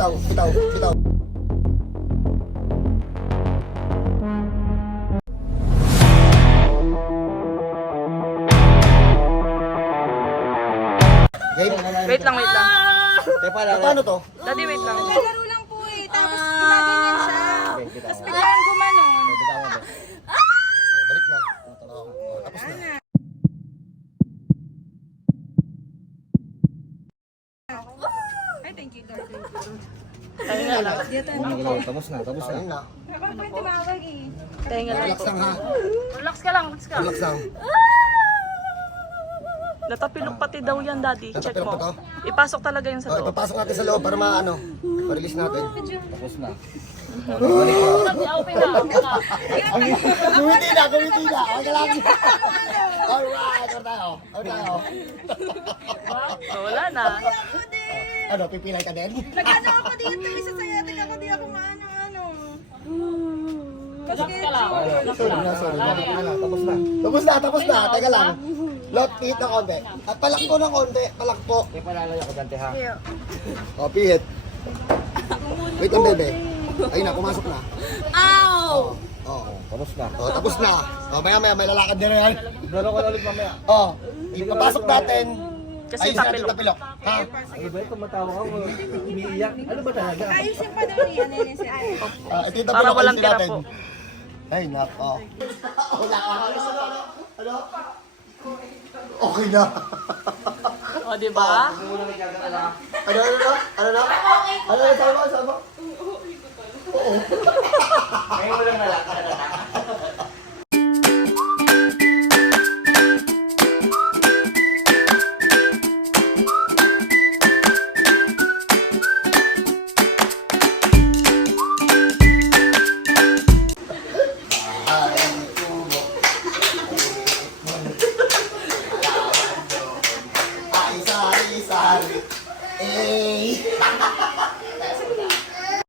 bitaw, bitaw, bitaw. Game? Wait lang, wait lang. Paano to? Daddy, wait lang. Naglalaro lang po eh. Tapos gumaganyan siya. Tapos biglang gumanon. Balik na. Tapos na. Ay, thank you, Lord. Tahinga lang. Tapos na. Ayun na. Ako pa yung tumawag eh. Tahinga lang Relax po. lang ha. Relax ka lang, relax ka. Relax lang. Natapilok pati daw yan, Daddy. Check Natapilok mo. pa to? Ipasok talaga yun sa Oh, loob. ipapasok natin sa loob para maano. Pa-release natin. Tapos na. Open na. Kumiti na, kumiti na. Okay ka lang. Alright, ano tayo? Ano tayo? Oh, wala na. Ano, pipilay ka din? Nag-ano ako dito. Isa sa'yo. Tingnan ko di ako maano-ano. Kasi Sorry na, sorry na. Tapos na. Tapos na, tapos na. Teka lang. Lot, pihit na konti. At palakpo ng konti. Palakpo. May palalayo ko dante ha. O, pihit. Wait lang, bebe. Ayun na, pumasok na. Ow! Oh. Tapos na. Oh, tapos na. Oh, maya, may lalakad din yan. Dalo ko na ulit mamaya. Oh, ipapasok natin. Kasi Ayun natin tapilok. tapilok. Ha? Ano ba ito? Matawa ka. Umiiyak. Ano ba talaga? Ayos yung panahon yan. Yan yung sa'yo. Ito yung Para tapilok. walang ayusin tira natin. po. Ay, nako. Wala ka. Ano? Okay na. O, di ba? Ano? Ano na? Ano na? Sama? Oo. Ngayon mo lang nalakad. Ay, sari. Eh.